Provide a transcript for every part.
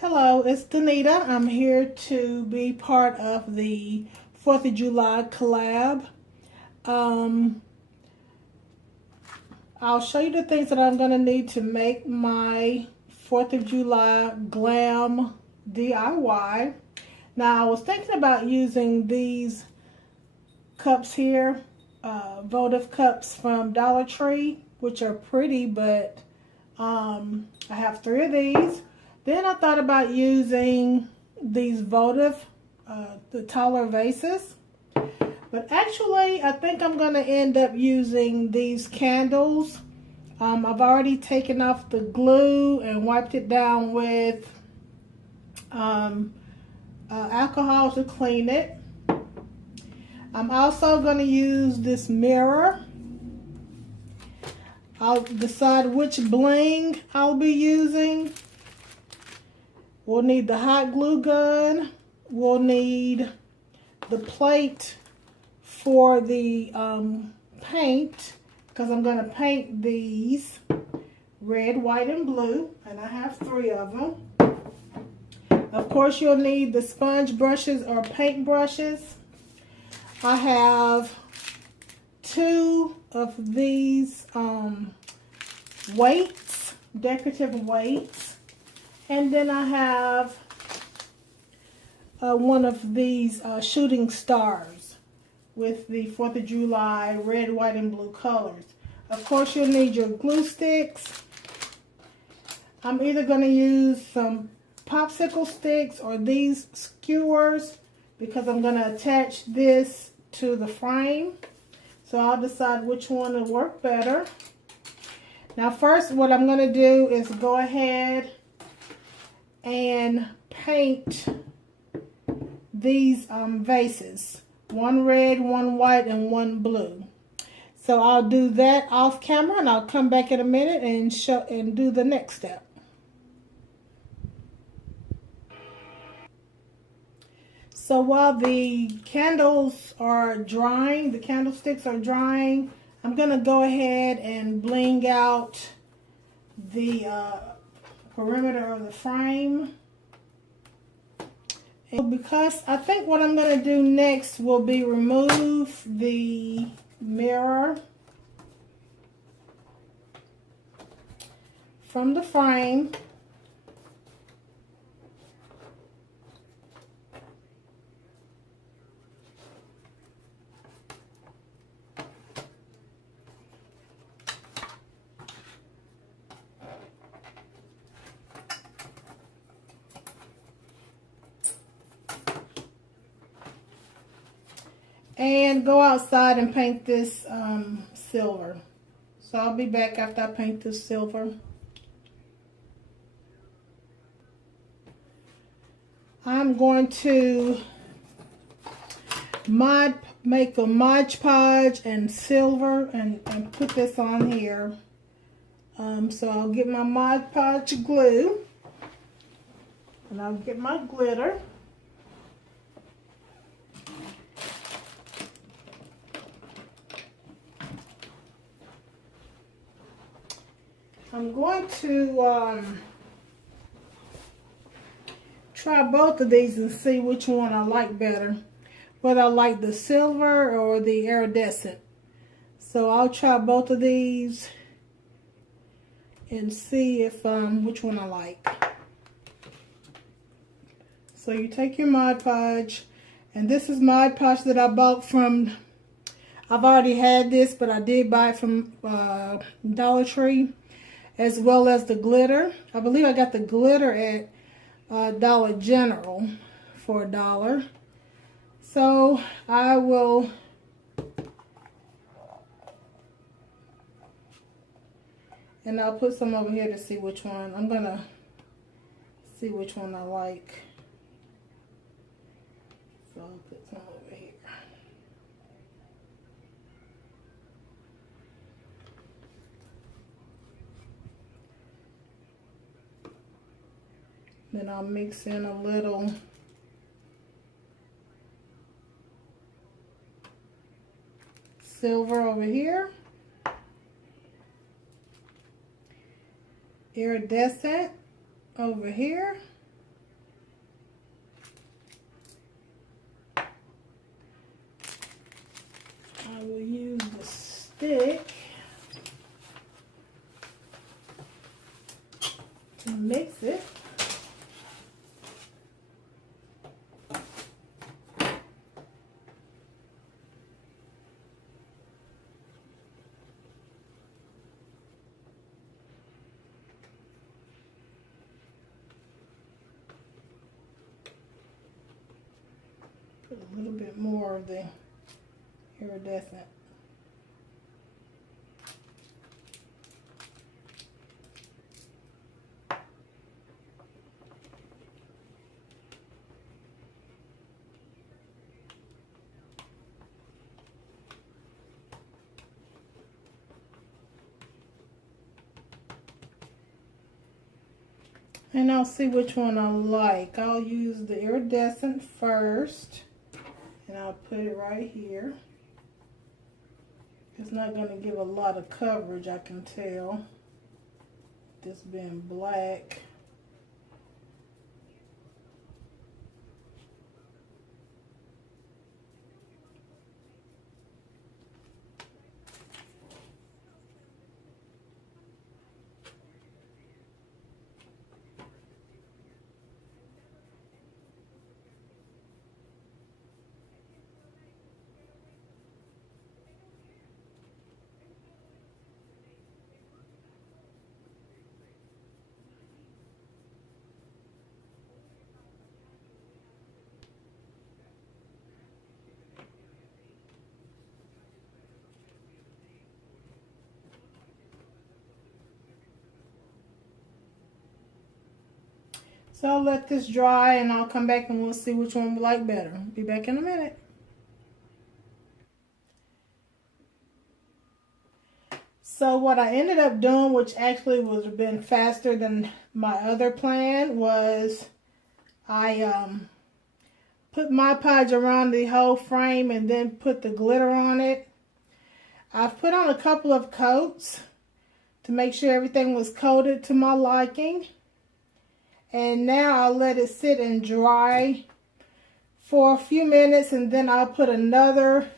Hello, it's Danita. I'm here to be part of the 4th of July collab. I'll show you the things that I'm going to need to make my 4th of July glam DIY. Now, I was thinking about using these cups here, votive cups from Dollar Tree, which are pretty, but I have 3 of these. Then I thought about using these votive, the taller vases. But actually, I think I'm going to end up using these candles. I've already taken off the glue and wiped it down with alcohol to clean it. I'm also going to use this mirror. I'll decide which bling I'll be using. We'll need the hot glue gun. We'll need the plate for the paint, because I'm going to paint these red, white, and blue, and I have 3 of them. Of course, you'll need the sponge brushes or paint brushes. I have 2 of these weights, decorative weights, and then I have one of these shooting stars with the 4th of July red, white, and blue colors. Of course, you'll need your glue sticks. I'm either going to use some popsicle sticks or these skewers because I'm going to attach this to the frame. So I'll decide which one will work better. Now first, what I'm going to do is go ahead and paint these vases. 1 red, 1 white, and 1 blue. So I'll do that off camera, and I'll come back in a minute and do the next step. So while the candles are drying, the candlesticks are drying, I'm going to go ahead and bling out the perimeter of the frame. And because I think what I'm going to do next will be remove the mirror from the frame. And go outside and paint this silver. So I'll be back after I paint this silver. I'm going to make a Mod Podge and silver and put this on here. So I'll get my Mod Podge glue and I'll get my glitter. I'm going to try both of these and see which one I like better, whether I like the silver or the iridescent. So I'll try both of these and see if which one I like. So you take your Mod Podge, and this is Mod Podge that I bought from, I've already had this, but I did buy it from Dollar Tree, as well as the glitter. I believe I got the glitter at Dollar General for $1. So I will and I'll put some over here to see which one. I'm gonna see which one I like. So I'll put some over here. Then I'll mix in a little silver over here. Iridescent over here. I will use the stick to mix it. Put a little bit more of the iridescent. And I'll see which one I like. I'll use the iridescent first. And I'll put it right here. It's not going to give a lot of coverage, I can tell. This being black. So I'll let this dry and I'll come back and we'll see which one we like better. Be back in a minute. So what I ended up doing, which actually would have been faster than my other plan, was I put Mod Podge around the whole frame and then put the glitter on it. I've put on a couple of coats to make sure everything was coated to my liking. And now I'll let it sit and dry for a few minutes, and then I'll put another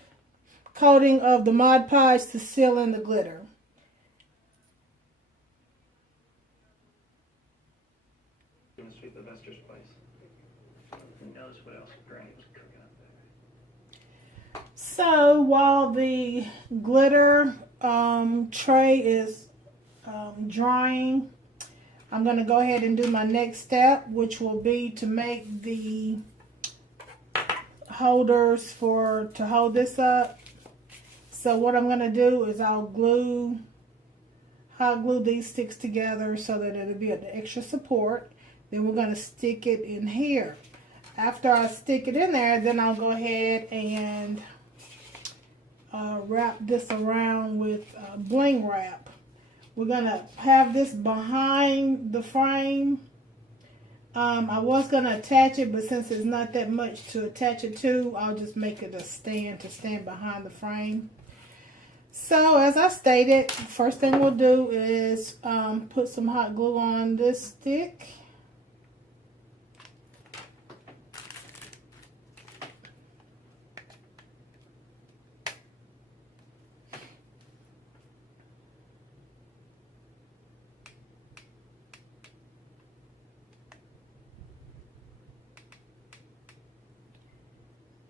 coating of the Mod Podge to seal in the glitter. Demonstrate the Vester's place. Who knows what else Granny was cooking up there. So while the glitter tray is drying, I'm going to go ahead and do my next step, which will be to make the holders to hold this up. So what I'm going to do is I'll glue these sticks together so that it'll be an extra support. Then we're going to stick it in here. After I stick it in there, then I'll go ahead and wrap this around with bling wrap. We're going to have this behind the frame. I was going to attach it, but since it's not that much to attach it to, I'll just make it a stand to stand behind the frame. So as I stated, first thing we'll do is put some hot glue on this stick.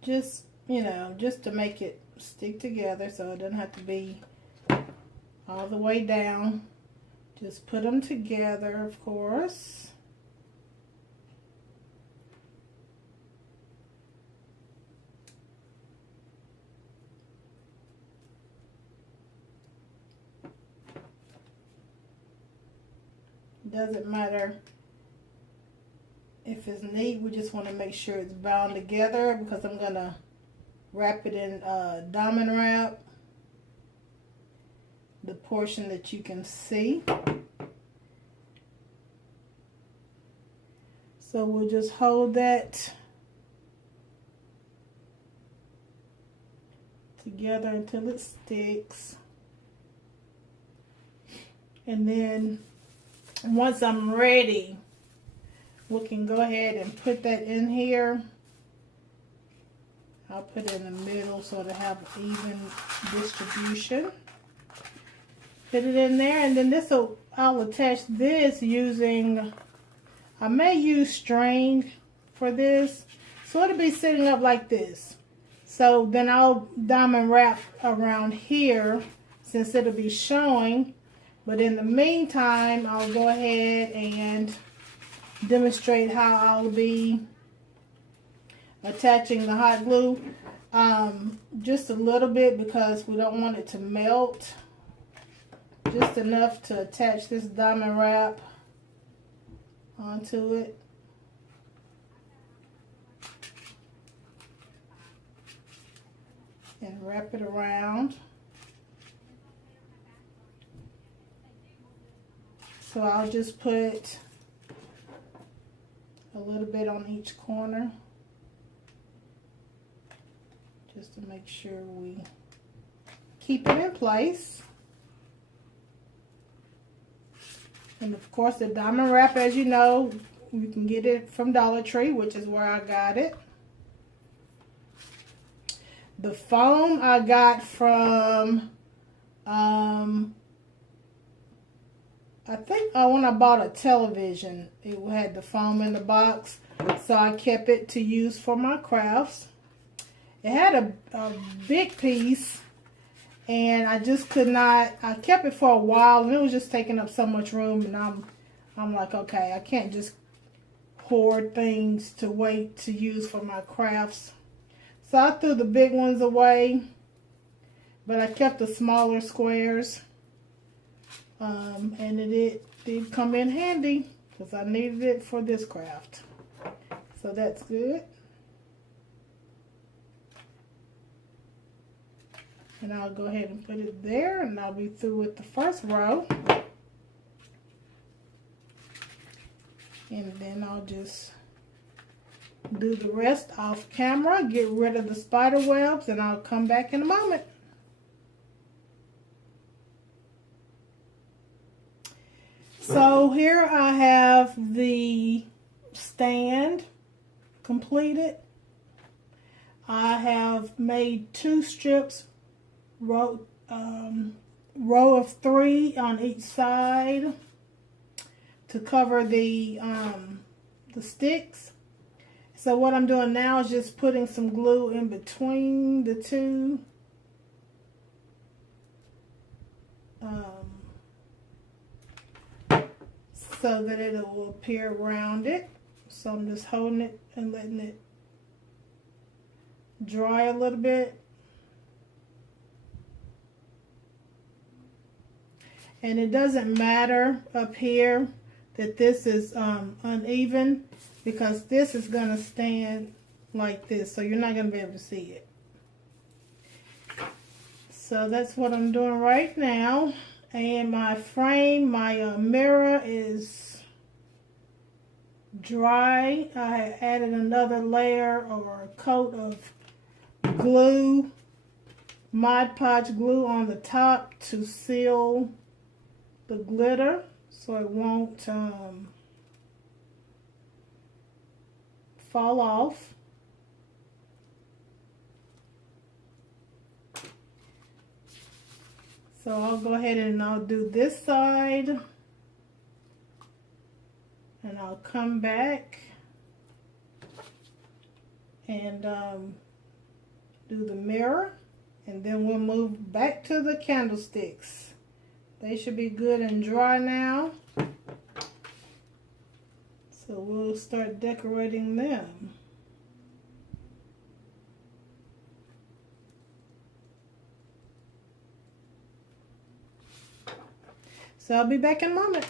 Just, just to make it stick together so it doesn't have to be all the way down. Just put them together, of course. Doesn't matter if it's neat, we just want to make sure it's bound together because I'm going to wrap it in diamond wrap, the portion that you can see. So we'll just hold that together until it sticks. And then once I'm ready, we can go ahead and put that in here. I'll put it in the middle so to have even distribution. Put it in there, and then I'll attach this using, I may use string for this. So it'll be sitting up like this. So then I'll diamond wrap around here since it'll be showing. But in the meantime, I'll go ahead and demonstrate how I'll be attaching the hot glue. Just a little bit because we don't want it to melt. Just enough to attach this diamond wrap onto it. And wrap it around. So I'll just put a little bit on each corner just to make sure we keep it in place. And of course the diamond wrap, as you know, you can get it from Dollar Tree, which is where I got it. The foam I got from, I think when I bought a television, it had the foam in the box. So I kept it to use for my crafts. It had a big piece, and I just could not, I kept it for a while, and it was just taking up so much room, and I'm like, okay, I can't just hoard things to wait to use for my crafts. So I threw the big ones away, but I kept the smaller squares. And it did come in handy because I needed it for this craft. So that's good. And I'll go ahead and put it there, and I'll be through with the first row. And then I'll just do the rest off camera, get rid of the spider webs, and I'll come back in a moment. So here I have the stand completed. I have made 2 strips, row of 3 on each side to cover the sticks. So what I'm doing now is just putting some glue in between the 2. So that it will appear rounded. So I'm just holding it and letting it dry a little bit. And it doesn't matter up here that this is uneven, because this is going to stand like this, so you're not going to be able to see it. So that's what I'm doing right now. And my frame, my mirror is dry. I added another layer or a coat of glue, Mod Podge glue on the top to seal the glitter so it won't fall off. So I'll go ahead and I'll do this side, and I'll come back and do the mirror, and then we'll move back to the candlesticks. They should be good and dry now. So we'll start decorating them. So I'll be back in a moment.